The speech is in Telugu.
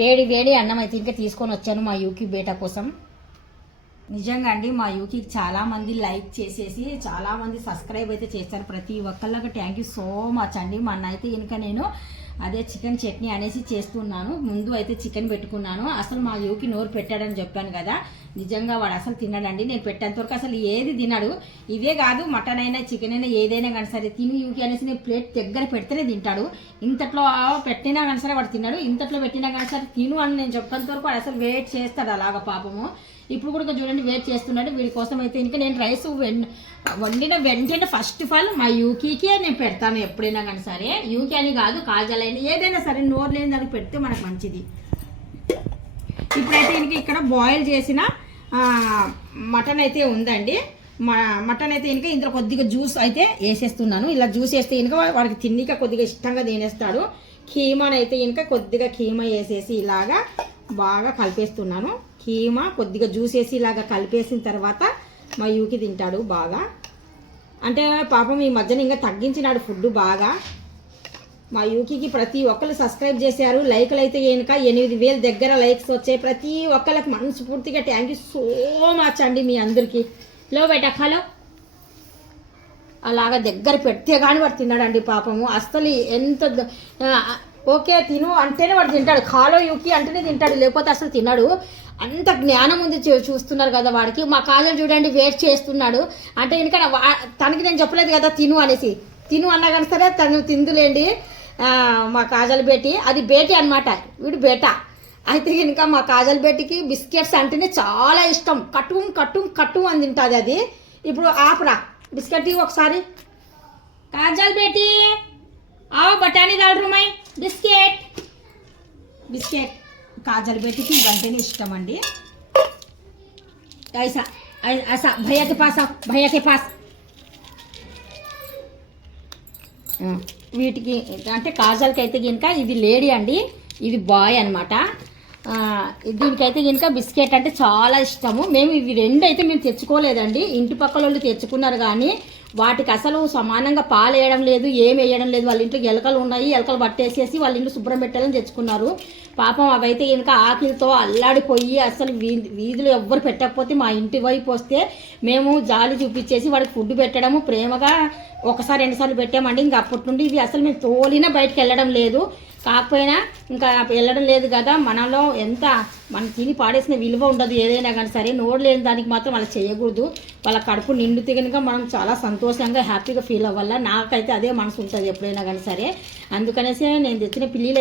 వేడి వేడి అన్నం అయితే ఇంకా తీసుకొని వచ్చాను మా యూకి బేటా కోసం. నిజంగా అండి మా యూకి చాలామంది లైక్ చేసేసి చాలామంది సబ్స్క్రైబ్ అయితే చేస్తారు. ప్రతి ఒక్కళ్ళకి థ్యాంక్ యూ సో మచ్ అండి. మొన్న అయితే ఇంకా నేను అదే చికెన్ చట్నీ అనేసి చేస్తున్నాను. ముందు అయితే చికెన్ పెట్టుకున్నాను. అసలు మా యూకి నోరు పెట్టాడని చెప్పాను కదా, నిజంగా వాడు అసలు తినడండి. నేను పెట్టేంత వరకు అసలు ఏది తినడు. ఇదే కాదు మటన్ అయినా చికెన్ అయినా ఏదైనా కానీ సరే తిని యూకి అనేసి నేను ప్లేట్ దగ్గర పెడితేనే తింటాడు. ఇంతట్లో పెట్టినా కానీ సరే వాడు తిన్నాడు, ఇంతట్లో పెట్టినా కానీ సరే తిను అని నేను చెప్పేంత వరకు వాడు అసలు వెయిట్ చేస్తాడు అలాగా పాపము. ఇప్పుడు కూడా చూడండి వెయిట్ చేస్తున్నాడు. వీడి కోసం అయితే ఇంకా నేను రైస్ వండిన వెంటనే ఫస్ట్ ఆఫ్ ఆల్ మా యూకీకే నేను పెడతాను ఎప్పుడైనా కానీ సరే. యూకి అని కాదు కాజలైనా ఏదైనా సరే నోరు లేని దానికి పెడితే మనకు మంచిది. ఇప్పుడైతే ఇంక ఇక్కడ బాయిల్ చేసిన మటన్ అయితే ఉందండి. మటన్ అయితే ఇంకా ఇందులో కొద్దిగా జ్యూస్ అయితే వేసేస్తున్నాను. ఇలా జ్యూస్ వేస్తే ఇంకా వాడికి తిన్నిక కొద్దిగా ఇష్టంగా తినేస్తాడు. కీమాని అయితే ఇంకా కొద్దిగా కీమా వేసేసి ఇలాగా బాగా కలిపేస్తున్నాను. కీమా కొద్దిగా జ్యూస్ వేసి ఇలాగా కలిపేసిన తర్వాత మా యూకి తింటాడు బాగా. అంటే పాపం ఈ మధ్యన ఇంకా తగ్గించినాడు ఫుడ్ బాగా. మా యూకి ప్రతి ఒక్కరు సబ్స్క్రైబ్ చేశారు. లైక్లు అయితే ఇంకా 8,000 దగ్గర లైక్స్ వచ్చాయి. ప్రతి ఒక్కరికి మనస్ఫూర్తిగా థ్యాంక్ యూ సో మచ్ అండి మీ అందరికీ. లో బయట హలో అలాగా దగ్గర పెడితే కానీ వాడు తిన్నాడండి పాపము. అసలు ఎంత ఓకే తిను అంటేనే వాడు తింటాడు. ఖాలో యూకి అంటేనే తింటాడు, లేకపోతే అసలు తిన్నాడు. అంత జ్ఞానం ఉంది చూస్తున్నారు కదా వాడికి. మా కాజల్ చూడండి వెయిట్ చేస్తున్నాడు. అంటే ఇంకా తనకి నేను చెప్పలేదు కదా తిను అనేసి. తిను అన్నా కానీ సరే తను తిందులేండి. మా కాజల్ బేటి అది బేటి అనమాట, వీడు బేటా. అయితే ఇంకా మా కాజల్ బేటికి బిస్కెట్స్ అంటేనే చాలా ఇష్టం. కట్టు కట్టు కట్టు అని తింటుంది అది. ఇప్పుడు ఆపరా బిస్కెట్ ఒకసారి. కాజల్ బేటి आओ बटानी डाल रहा मैं बिस्किट बिस्किट काजल बेटी की इवंटेने इष्टम अंडी. ऐसा ऐसा भैया के पास आओ, भैया के पास. వీటికి అంటే కాజల్కి అయితే కనుక ఇది లేడీ అండి, ఇది బాయ్ అనమాట. దీనికైతే కనుక బిస్కెట్ అంటే చాలా ఇష్టము. మేము ఇవి రెండు అయితే మేము తెచ్చుకోలేదండి, ఇంటి పక్కల వాళ్ళు తెచ్చుకున్నారు. కానీ వాటికి అసలు సమానంగా పాలు వేయడం లేదు, ఏం వేయడం లేదు. వాళ్ళ ఇంట్లో ఎలకలు ఉన్నాయి, ఎలకలు పట్టేసేసి వాళ్ళ ఇంట్లో శుభ్రం పెట్టాలని తెచ్చుకున్నారు. పాపం అవైతే కనుక ఆకలితో అల్లాడిపోయి అసలు వీధిలో ఎవ్వరు పెట్టకపోతే మా ఇంటి వైపు వస్తే మేము జాలి చూపించేసి వాడికి ఫుడ్ పెట్టడము ప్రేమగా ఒకసారి 2 సార్లు పెట్టామండి. ఇంకా అప్పటి నుండి ఇవి అసలు మేము తోలినా బయటకు వెళ్ళడం లేదు. కాకపోయినా ఇంకా వెళ్ళడం లేదు కదా, మనలో ఎంత మనం తిని పాడేసిన విలువ ఉండదు ఏదైనా కానీ సరే. నోరు లేని దానికి మాత్రం అలా చేయకూడదు. వాళ్ళ కడుపు నిండితే కనుక మనం చాలా సంతోషంగా హ్యాపీగా ఫీల్ అవ్వాల. నాకైతే అదే మనసు ఉంటుంది ఎప్పుడైనా కానీ సరే. అందుకనేసి నేను తెచ్చిన పిల్లలు